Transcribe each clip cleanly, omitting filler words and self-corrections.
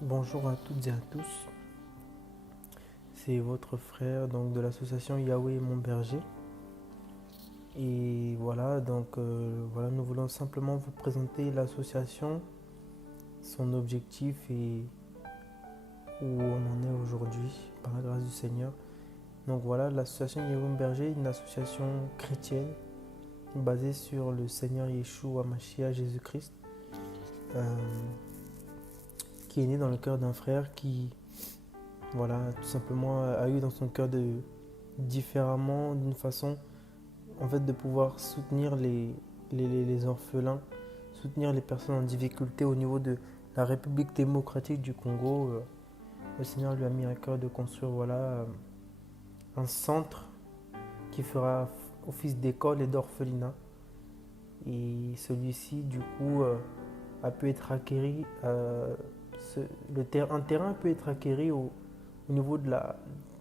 Bonjour à toutes et à tous, c'est votre frère donc de l'association Yahweh Mon Berger. Et voilà, voilà, nous voulons simplement vous présenter l'association, son objectif et où on en est aujourd'hui par la grâce du Seigneur. Donc voilà, l'association Yahweh Mon Berger est une association chrétienne basée sur le Seigneur Yeshua Mashiach Jésus-Christ, euh, qui est né dans le cœur d'un frère qui, voilà, tout simplement a eu dans son cœur de différemment, d'une façon en fait de pouvoir soutenir les orphelins, soutenir les personnes en difficulté au niveau de la République démocratique du Congo. Le Seigneur lui a mis à cœur de construire un centre qui fera office d'école et d'orphelinat. Et celui-ci, du coup, a pu être acquéri, un terrain peut être acquéri au niveau de la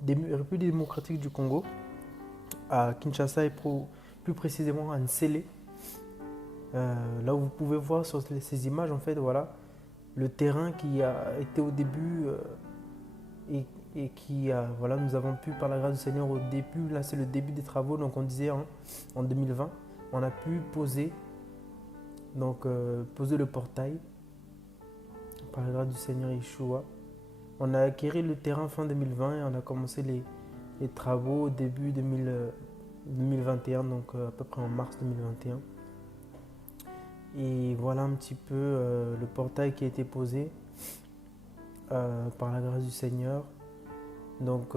République démocratique du Congo, à Kinshasa et plus précisément à Nsele. Là où vous pouvez voir sur ces images, en fait, voilà, le terrain qui a été au début et qui, voilà, nous avons pu, par la grâce du Seigneur, au début, là c'est le début des travaux, donc on disait en 2020, on a pu poser le portail par la grâce du Seigneur Yeshua. On a acquis le terrain fin 2020 et on a commencé les travaux au début 2021, donc à peu près en mars 2021. Et voilà un petit peu le portail qui a été posé par la grâce du Seigneur. Donc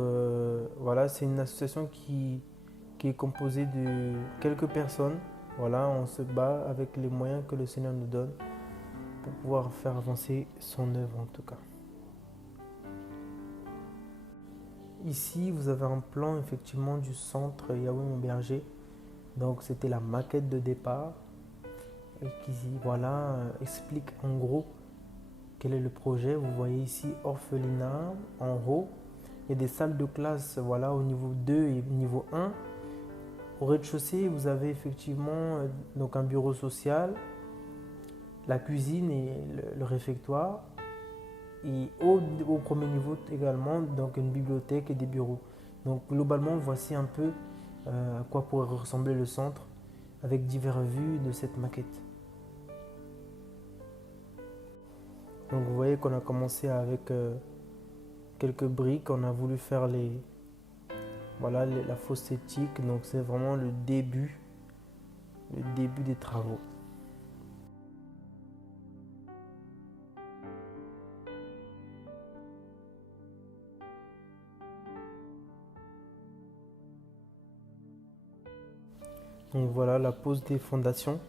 voilà, c'est une association qui est composée de quelques personnes. Voilà, on se bat avec les moyens que le Seigneur nous donne pour pouvoir faire avancer son œuvre en tout cas. Ici, vous avez un plan effectivement du centre Yahweh Mon Berger. Donc c'était la maquette de départ et qui voilà, explique en gros quel est le projet. Vous voyez ici orphelinat en haut. Il y a des salles de classe voilà, au niveau 2 et niveau 1. Au rez-de-chaussée, vous avez effectivement donc un bureau social, la cuisine et le réfectoire. Et au premier niveau également, donc une bibliothèque et des bureaux. Donc globalement, voici un peu à quoi pourrait ressembler le centre avec diverses vues de cette maquette. Donc vous voyez qu'on a commencé avec quelques briques, on a voulu faire la fosse septique, donc c'est vraiment le début des travaux. Donc voilà la pose des fondations,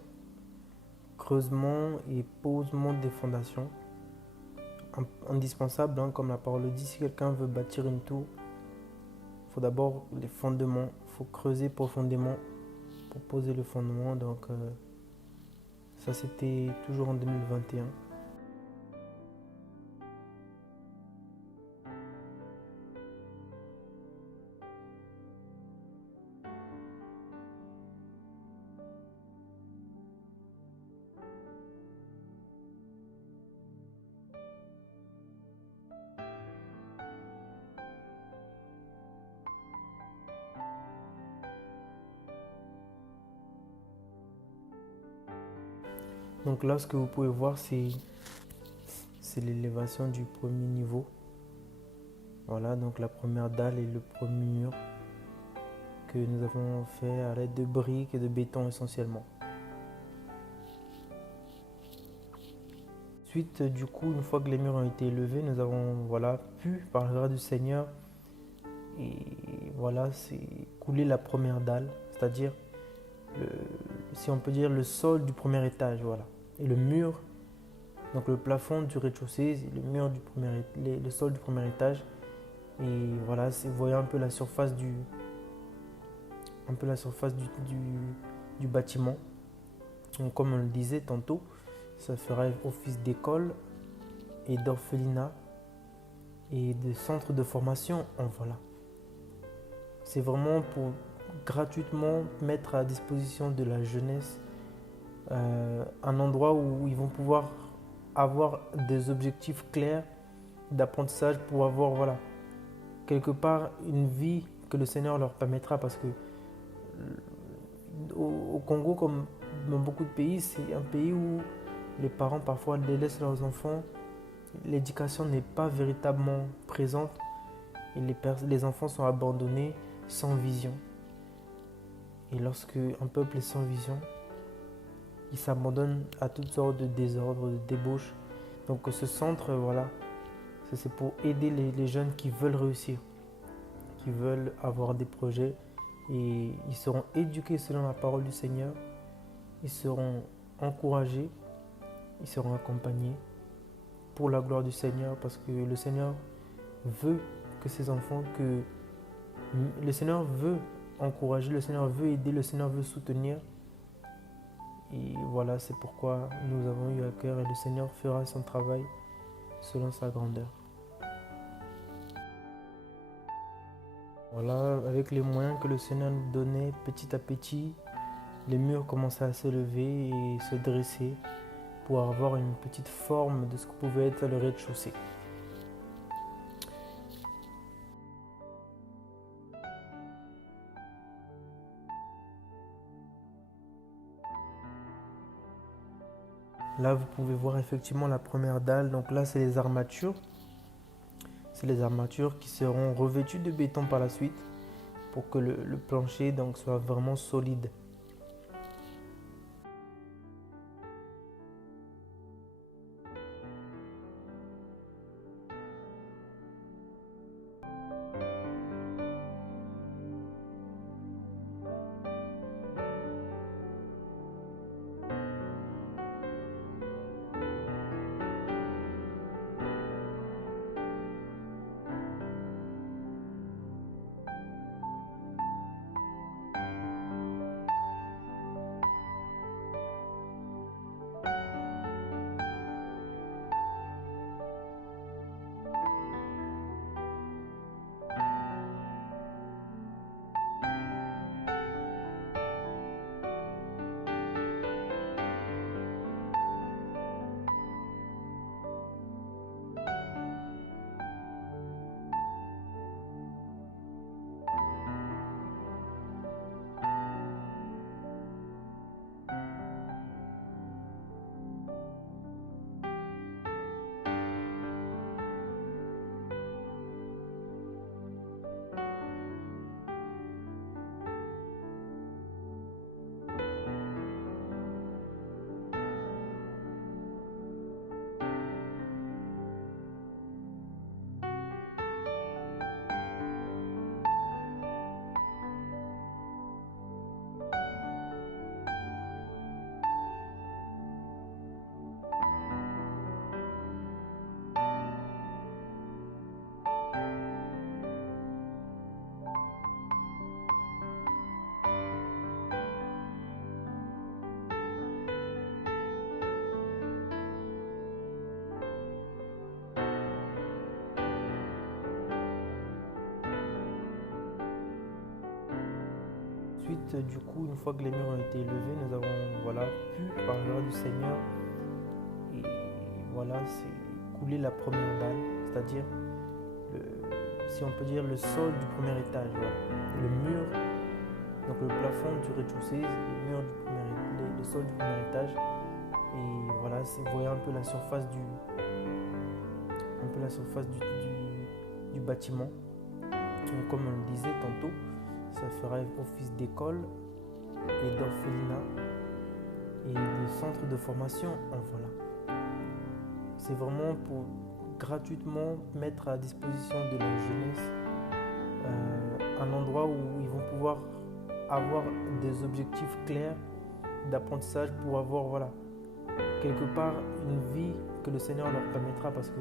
creusement et posement des fondations. Indispensable, hein, comme la parole le dit, si quelqu'un veut bâtir une tour, il faut d'abord les fondements, il faut creuser profondément pour poser le fondement. Donc ça c'était toujours en 2021. Donc là, ce que vous pouvez voir, c'est l'élévation du premier niveau. Voilà, donc la première dalle et le premier mur que nous avons fait à l'aide de briques et de béton essentiellement. Ensuite, du coup, une fois que les murs ont été élevés, nous avons voilà, pu, par la grâce du Seigneur, et voilà, c'est couler la première dalle, c'est-à-dire, si on peut dire, le sol du premier étage. Voilà. Et le mur, donc le plafond du rez-de-chaussée, le sol du premier étage. Et voilà, vous voyez un peu la surface du bâtiment. Donc, comme on le disait tantôt, ça fera office d'école et d'orphelinat et de centre de formation. Voilà. C'est vraiment pour gratuitement mettre à disposition de la jeunesse un endroit où ils vont pouvoir avoir des objectifs clairs d'apprentissage pour avoir, voilà, quelque part une vie que le Seigneur leur permettra. Parce que au Congo, comme dans beaucoup de pays, c'est un pays où les parents parfois délaissent leurs enfants. L'éducation n'est pas véritablement présente et les enfants sont abandonnés sans vision. Et lorsque un peuple est sans vision, il s'abandonne à toutes sortes de désordres, de débauches. Donc ce centre, voilà, c'est pour aider les jeunes qui veulent réussir, qui veulent avoir des projets, et ils seront éduqués selon la parole du Seigneur, ils seront encouragés, ils seront accompagnés pour la gloire du Seigneur, parce que le Seigneur veut que ses enfants, le Seigneur veut encourager, le Seigneur veut aider, le Seigneur veut soutenir. Et voilà, c'est pourquoi nous avons eu à cœur, et le Seigneur fera son travail selon sa grandeur. Voilà, avec les moyens que le Seigneur nous donnait, petit à petit, les murs commençaient à se lever et se dresser pour avoir une petite forme de ce que pouvait être le rez-de-chaussée. Là, vous pouvez voir effectivement la première dalle. Donc là, c'est les armatures. C'est les armatures qui seront revêtues de béton par la suite pour que le plancher donc, soit vraiment solide. Ensuite, du coup, une fois que les murs ont été élevés, nous avons pu, par la grâce du Seigneur, et voilà, c'est couler la première dalle, c'est-à-dire, si on peut dire, le sol du premier étage. Voilà. Le mur, donc le plafond du rez-de-chaussée, le mur le sol du premier étage. Et voilà, vous voyez un peu la surface du bâtiment. Donc, comme on le disait tantôt, ça fera office d'école et d'orphelinat et de centre de formation. Voilà. C'est vraiment pour gratuitement mettre à disposition de la jeunesse un endroit où ils vont pouvoir avoir des objectifs clairs d'apprentissage pour avoir quelque part une vie que le Seigneur leur permettra. Parce que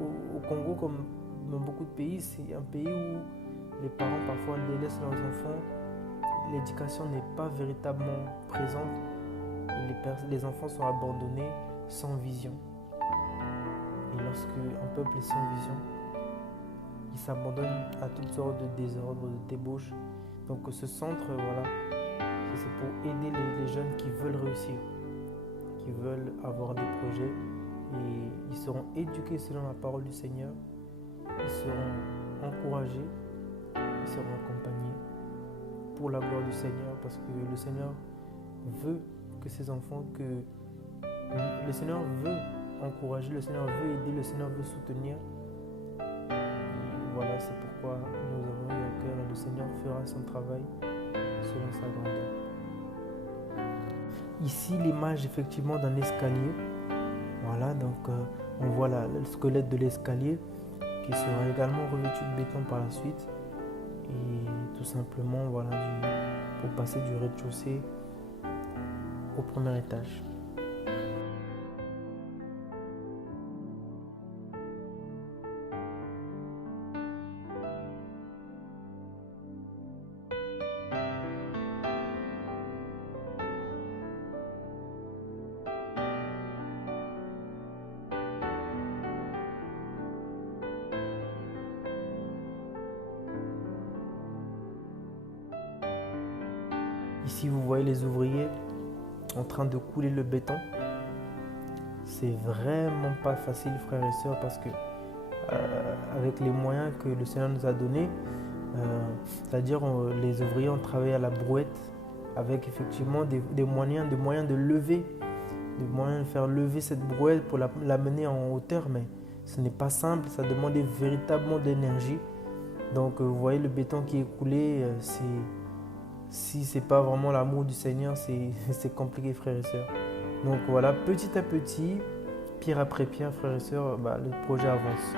au Congo, comme dans beaucoup de pays, c'est un pays où les parents parfois délaissent leurs enfants. L'éducation n'est pas véritablement présente et les enfants sont abandonnés sans vision. Et lorsque un peuple est sans vision, il s'abandonne à toutes sortes de désordres, de débauches. Donc ce centre, c'est pour aider les jeunes qui veulent réussir, qui veulent avoir des projets, et ils seront éduqués selon la parole du Seigneur, ils seront encouragés, ils seront accompagnés pour la gloire du Seigneur, parce que le Seigneur veut que ses enfants, le Seigneur veut encourager, le Seigneur veut aider, le Seigneur veut soutenir. Et voilà, c'est pourquoi nous avons eu à cœur et le Seigneur fera son travail selon sa grandeur. Ici, l'image effectivement d'un escalier. Voilà, donc on voit le squelette de l'escalier qui sera également revêtu de béton par la suite. Et tout simplement, voilà, pour passer du rez-de-chaussée au premier étage. Ici, vous voyez les ouvriers en train de couler le béton. C'est vraiment pas facile, frères et sœurs, parce que avec les moyens que le Seigneur nous a donnés, c'est-à-dire les ouvriers ont travaillé à la brouette avec effectivement des moyens de lever, des moyens de faire lever cette brouette pour l'amener en hauteur, mais ce n'est pas simple, ça demandait véritablement d'énergie. Donc vous voyez le béton qui est coulé, si ce n'est pas vraiment l'amour du Seigneur, c'est compliqué, frères et sœurs. Donc voilà, petit à petit, pierre après pierre, frères et sœurs, le projet avance.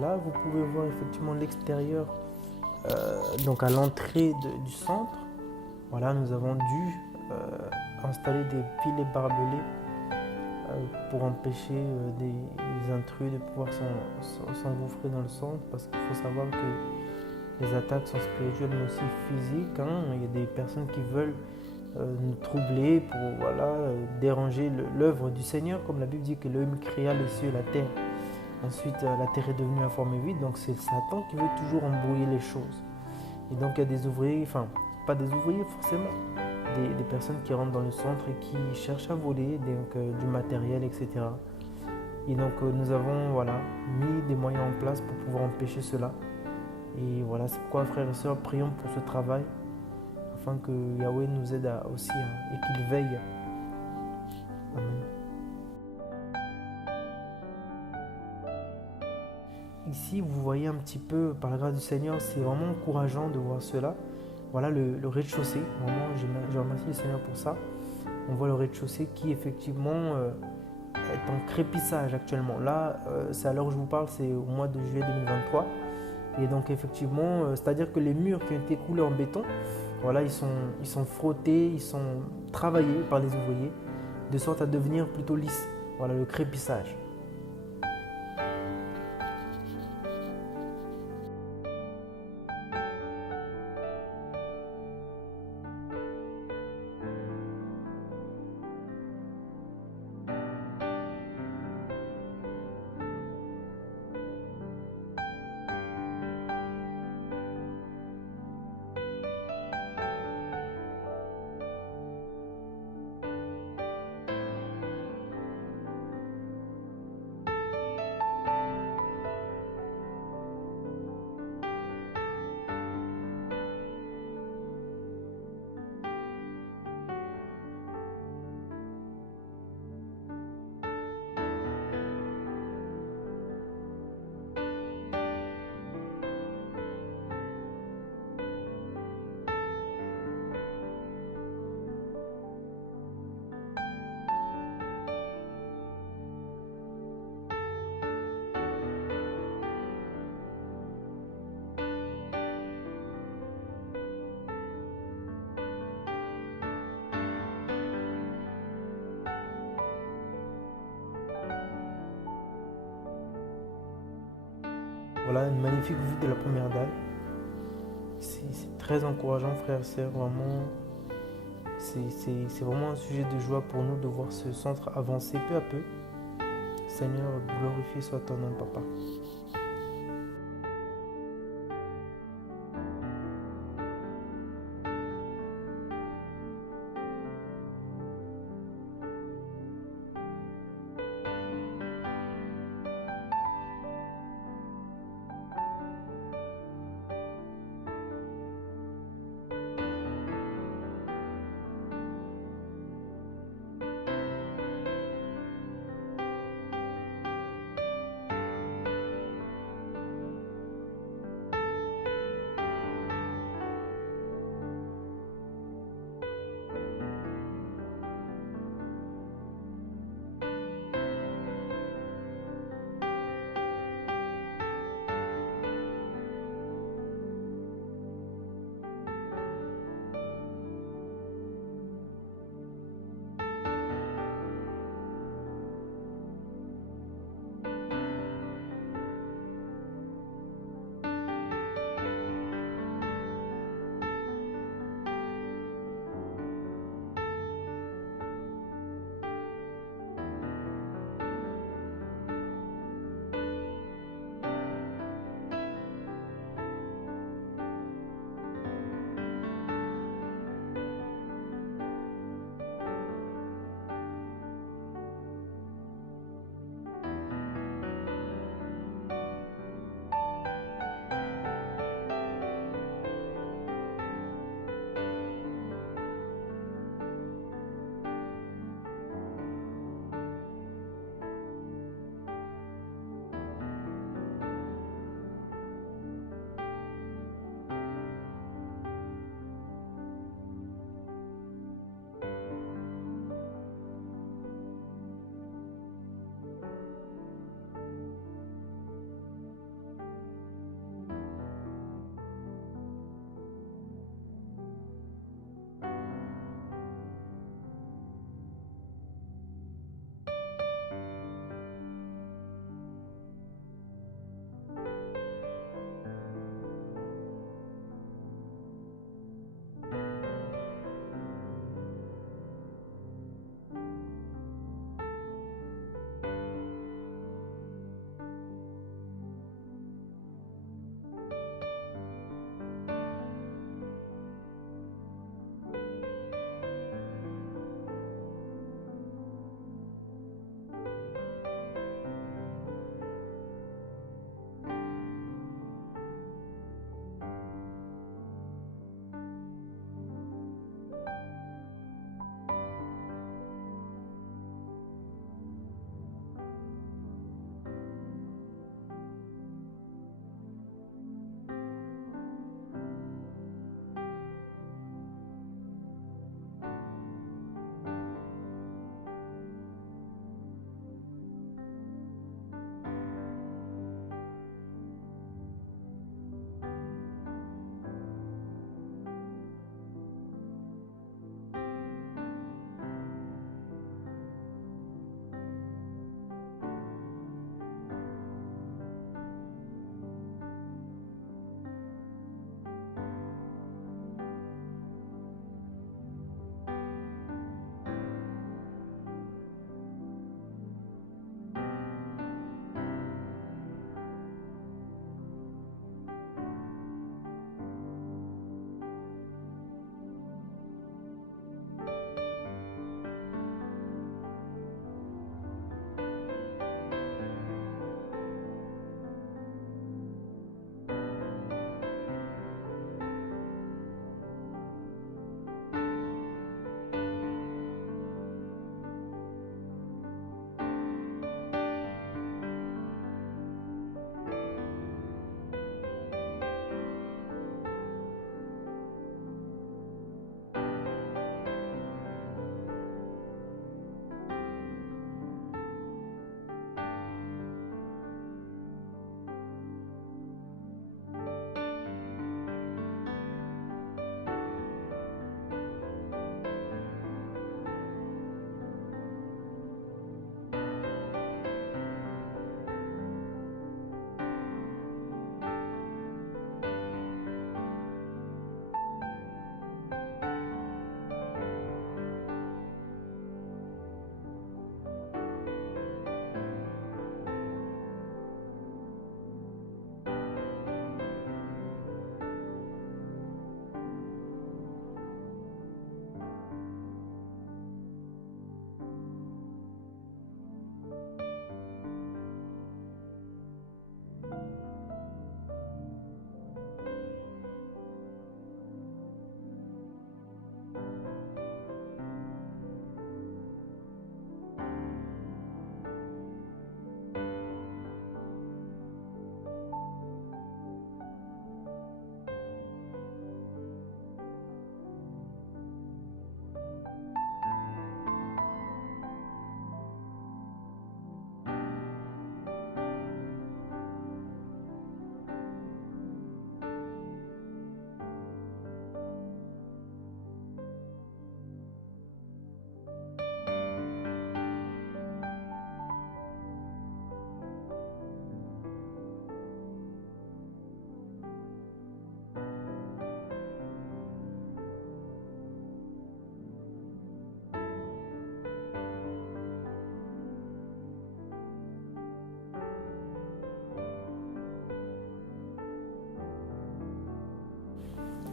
là, vous pouvez voir effectivement l'extérieur, donc à l'entrée du centre. Voilà, nous avons dû installer des filets barbelés pour empêcher des intrus de pouvoir s'engouffrer dans le centre, parce qu'il faut savoir que les attaques sont spirituelles mais aussi physiques, hein. Il y a des personnes qui veulent nous troubler pour déranger l'œuvre du Seigneur, comme la Bible dit que l'homme créa les cieux et la terre. Ensuite, la terre est devenue informée vide, donc c'est Satan qui veut toujours embrouiller les choses. Et donc il y a des ouvriers, enfin pas des ouvriers forcément, des personnes qui rentrent dans le centre et qui cherchent à voler du matériel, etc. Et donc nous avons mis des moyens en place pour pouvoir empêcher cela. Et voilà, c'est pourquoi frères et sœurs, prions pour ce travail, afin que Yahweh nous aide aussi et qu'il veille. Amen. Ici, vous voyez un petit peu, par la grâce du Seigneur, c'est vraiment encourageant de voir cela. Voilà le rez-de-chaussée, vraiment, je remercie le Seigneur pour ça. On voit le rez-de-chaussée qui, effectivement, est en crépissage actuellement. Là, c'est à l'heure où je vous parle, c'est au mois de juillet 2023. Et donc, effectivement, c'est-à-dire que les murs qui ont été coulés en béton, voilà, ils sont frottés, ils sont travaillés par les ouvriers, de sorte à devenir plutôt lisses. Voilà, le crépissage. Voilà une magnifique vue de la première dalle. C'est très encourageant, frères et sœurs. Vraiment, c'est vraiment un sujet de joie pour nous de voir ce centre avancer peu à peu. Seigneur, glorifié soit ton nom, Papa.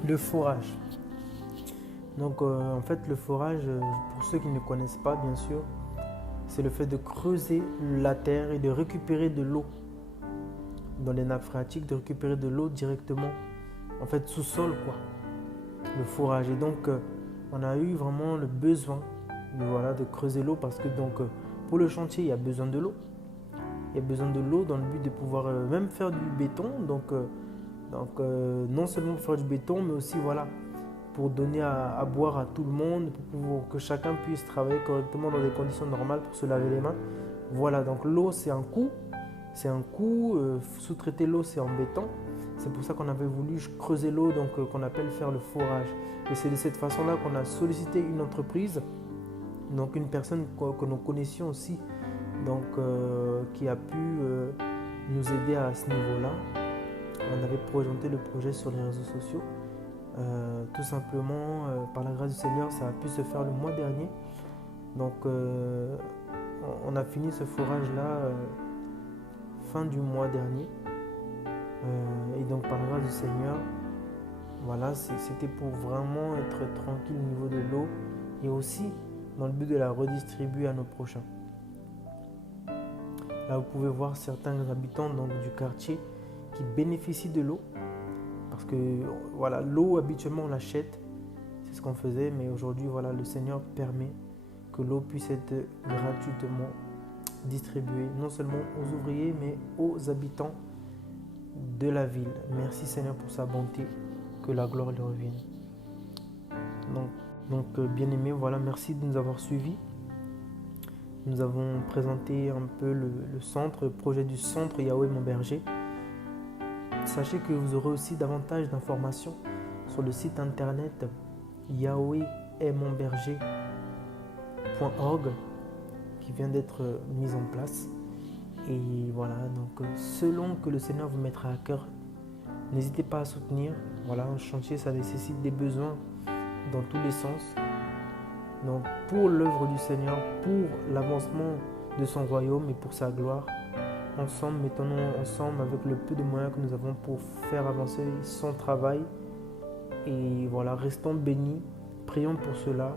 Le forage. Donc en fait le forage, pour ceux qui ne connaissent pas bien sûr, c'est le fait de creuser la terre et de récupérer de l'eau dans les nappes phréatiques, de récupérer de l'eau directement en fait sous-sol quoi. Le forage. Et donc on a eu vraiment le besoin de creuser l'eau parce que donc pour le chantier il y a besoin de l'eau. Il y a besoin de l'eau dans le but de pouvoir même faire du béton. Donc non seulement pour faire du béton, mais aussi voilà, pour donner à boire à tout le monde, pour que chacun puisse travailler correctement dans des conditions normales pour se laver les mains. Voilà, donc l'eau c'est un coût. Sous-traiter l'eau c'est en béton. C'est pour ça qu'on avait voulu creuser l'eau, donc qu'on appelle faire le forage. Et c'est de cette façon-là qu'on a sollicité une entreprise, donc une personne que nous connaissions aussi, donc qui a pu nous aider à ce niveau-là. On avait présenté le projet sur les réseaux sociaux. Tout simplement, par la grâce du Seigneur, ça a pu se faire le mois dernier. Donc, on a fini ce forage-là fin du mois dernier. Et donc, par la grâce du Seigneur, voilà, c'était pour vraiment être tranquille au niveau de l'eau et aussi dans le but de la redistribuer à nos prochains. Là, vous pouvez voir certains habitants donc, du quartier qui bénéficient de l'eau. Parce que voilà, l'eau habituellement on l'achète, c'est ce qu'on faisait, mais aujourd'hui voilà, le Seigneur permet que l'eau puisse être gratuitement distribuée, non seulement aux ouvriers, mais aux habitants de la ville. Merci Seigneur pour sa bonté, que la gloire lui revienne. Donc bien aimés, voilà, merci de nous avoir suivis. Nous avons présenté un peu le centre, le projet du centre Yahweh mon berger. Sachez que vous aurez aussi davantage d'informations sur le site internet yahwehestmonberger.org qui vient d'être mis en place. Et voilà, donc selon que le Seigneur vous mettra à cœur, n'hésitez pas à soutenir. Voilà, un chantier, ça nécessite des besoins dans tous les sens. Donc pour l'œuvre du Seigneur, pour l'avancement de son royaume et pour sa gloire, ensemble, mettons-nous ensemble avec le peu de moyens que nous avons pour faire avancer son travail. Et voilà, restons bénis, prions pour cela,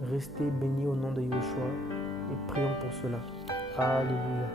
restez bénis au nom de Yeshua et prions pour cela. Alléluia.